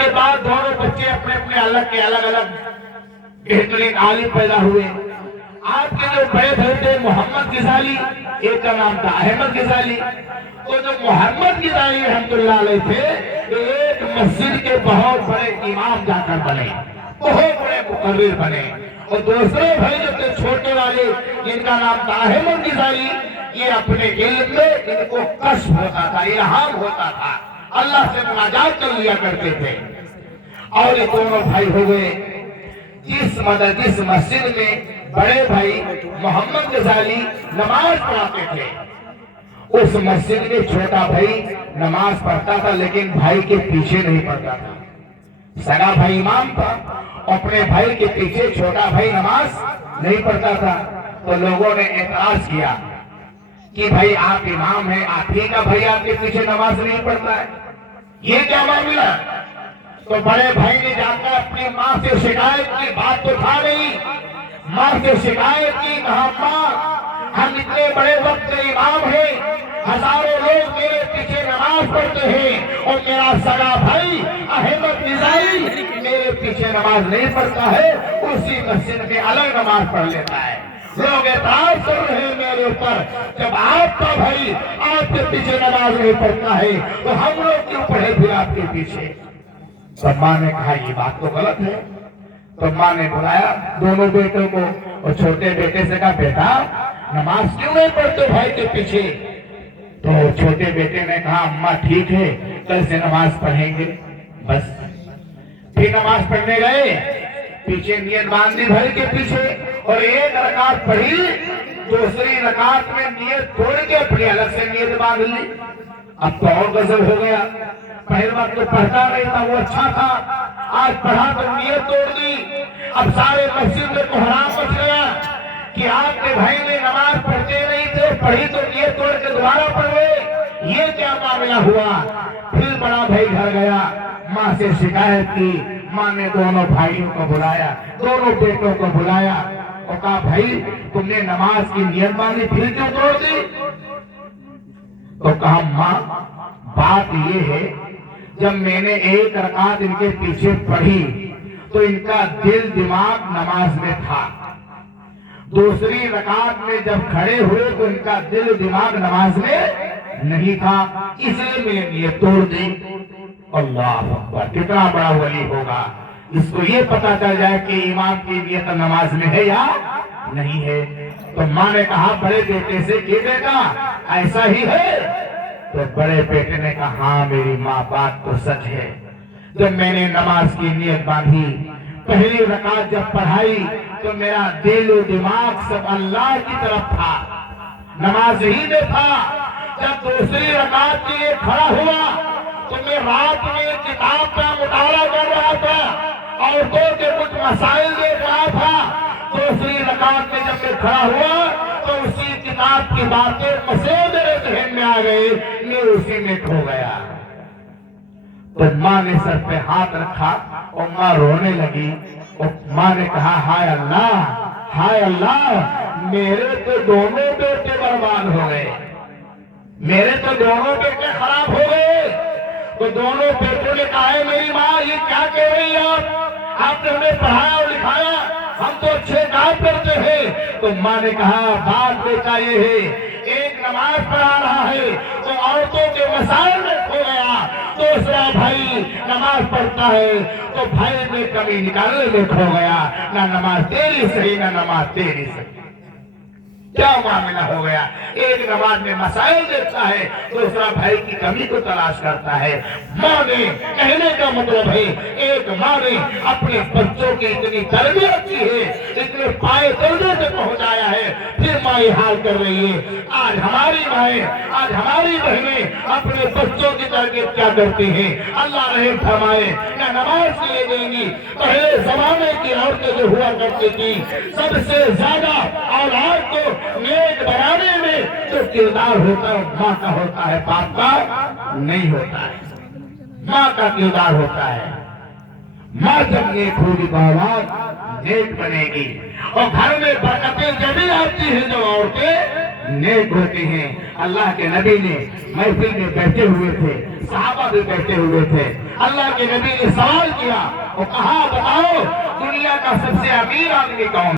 کے بعد دونوں بچے اپنے اپنے الگ الگ بہترین عالم پیدا ہوئے. آپ کے جو بڑے بھائی تھے محمد غزالی، ایک کا نام تھا احمد غزالی. تو جو محمد غزالی رحمۃ اللہ علیہ تھے، ایک مسجد کے بہت بڑے امام جا کر بنے، بہت بڑے مقرر بنے. اور دوسرے بھائی جو تھے چھوٹے والے، جن کا نام تھا احمد غزالی، یہ اپنے علم میں ان کو کشف ہوتا تھا، الہام ہوتا تھا، اللہ سے مناجات کر لیا کرتے تھے. اور یہ دونوں بھائی ہو گئے. جس مسجد میں بڑے بھائی محمد غزالی نماز پڑھاتے تھے، اس مسجد میں چھوٹا بھائی نماز پڑھتا تھا، لیکن بھائی کے پیچھے نہیں پڑھتا تھا. سگا بھائی امام تھا، اپنے بھائی کے پیچھے چھوٹا بھائی نماز نہیں پڑھتا تھا. تو لوگوں نے اعتراض کیا کہ بھائی آپ امام ہیں، آپ ہی کا بھائی آپ کے پیچھے نماز نہیں پڑھتا ہے، یہ کیا معاملہ؟ تو بڑے بھائی نے جا کر اپنی ماں سے شکایت کی. بات تو تھا نہیں، ماں سے شکایت کی، کہا ماں ہم اتنے بڑے وقت کے امام ہیں، ہزاروں لوگ میرے پیچھے نماز پڑھتے ہیں، اور میرا سگا بھائی احمد غزالی میرے پیچھے نماز نہیں پڑھتا ہے، اسی مسجد میں الگ نماز پڑھ لیتا ہے. لوگ اعتراض کر رہے ہیں میرے اوپر، جب آپ کا بھائی آپ کے پیچھے نماز نہیں پڑھتا ہے تو ہم لوگ کیوں پڑھے پھر آپ کے پیچھے؟ تو ماں نے کہا یہ بات تو غلط ہے. تو ماں نے بلایا دونوں بیٹوں کو، اور چھوٹے بیٹے سے کہا بیٹا نماز کیوں نہیں پڑھتے بھائی کے پیچھے؟ تو چھوٹے بیٹے نے کہا اماں ٹھیک ہے، کل سے نماز پڑھیں گے. بس پھر نماز پڑھنے گئے، پیچھے نیت باندھی بھائی کے پیچھے، اور ایک رکعت پڑھی، دوسری رکعت میں نیت توڑ کے اپنی الگ سے نیت باندھ لی. اب تو اور غضب ہو گیا، پہلے وقت تو پڑھتا نہیں تھا، وہ اچھا تھا، آج پڑھا تو نیت توڑ دی. اب سارے مسجد میں کوہرام مچ گیا کہ آپ کے بھائی نے نماز پڑھتے نہیں تھے، پڑھی تو نیت توڑ کے دوبارہ پڑھ گئے، یہ کیا معاملہ ہوا؟ پھر بڑا بھائی گھر گیا، ماں سے شکایت کی. ماں نے دونوں بھائیوں کو بلایا، دونوں بیٹوں کو بلایا، اور کہا بھائی تم نے نماز کی نیت باندھی پھر کیوں توڑ دی؟ تو کہا ماں بات یہ ہے، جب میں نے ایک رکعت ان کے پیچھے پڑھی تو ان کا دل دماغ نماز میں تھا، دوسری رکعت میں جب کھڑے ہوئے تو ان کا دل دماغ نماز میں نہیں تھا، اس لیے میں نے نیت توڑ دی. اللہ اکبر، کتنا بڑا ولی ہوگا، اس کو یہ پتا چل جائے کہ امام کی نیت نماز میں ہے یا نہیں ہے. تو ماں نے کہا بڑے بیٹے سے کہ بیٹا ایسا ہی ہے؟ تو بڑے بیٹے نے کہا ہاں میری ماں بات تو سچ ہے. جب میں نے نماز کی نیت باندھی، پہلی رکعت جب پڑھائی تو میرا دل و دماغ سب اللہ کی طرف تھا، نماز ہی میں تھا. جب دوسری رکعت کے لیے کھڑا ہوا تو میں رات میں کتاب کا مطالعہ کر رہا تھا، عورتوں کے کچھ مسائل دیکھ رہا تھا. دوسری رکعت میں جب میں کھڑا ہوا تو اسی کتاب کی باتیں مسئلے میرے ذہن میں آ گئی، میں اسی میں کھو گیا. تو ماں نے سر پہ ہاتھ رکھا اور ماں رونے لگی، اور ماں نے کہا ہائے اللہ، ہائے اللہ، میرے تو دونوں بیٹے برباد ہو گئے، میرے تو دونوں بیٹے خراب ہو گئے. تو دونوں بیٹوں نے کہا ہے میری ماں یہ کیا کہہ رہی ہے آپ نے ہمیں پڑھایا اور لکھایا، ہم تو اچھے کام کرتے ہیں. تو ماں نے کہا بات بیٹا یہ ہے، ایک نماز پڑھا رہا ہے تو عورتوں کے مسائل میں کھو گیا، دوسرا بھائی نماز پڑھتا ہے تو بھائی میں کمی نکالنے میں کھو گیا، نہ نماز تیری صحیح نہ نماز تیری صحیح. کیا معاملہ ہو گیا؟ ایک نماز میں مسائل دیکھتا ہے، دوسرا بھائی کی کمی کو تلاش کرتا ہے. ماں نے کہنے کا مطلب ہے، ایک ماں نے اپنے بچوں کی اتنی تربیت کی ہے، اتنے پائے درجے سے پہنچایا ہے، پھر ماں یہ حال کر رہی ہے. آج ہماری مائیں، آج ہماری بہنیں اپنے بچوں کی تربیت کیا کرتی ہیں؟ اللہ رحم فرمائے، نہ نماز کے لیے دیں گی. پہلے زمانے کی عورتیں جو ہوا کرتی تھی، سب سے زیادہ اولاد کو نیک بنانے میں جو کردار ہوتا ہے ماں کا ہوتا ہے، باپ کا نہیں ہوتا ہے. ماں کا کردار ہوتا ہے. ماں جب نیک ہوگی تو اولاد نیک بنے گی، اور گھر میں برکتیں جبھی آتی ہیں جو عورتیں نیک ہوتے ہیں۔ اللہ کے نبی نے محفل میں بیٹھے ہوئے تھے، صحابہ بھی بیٹھے ہوئے تھے، اللہ کے نبی نے سوال کیا، وہ کہا بتاؤ دنیا کا سب سے امیر آدمی کون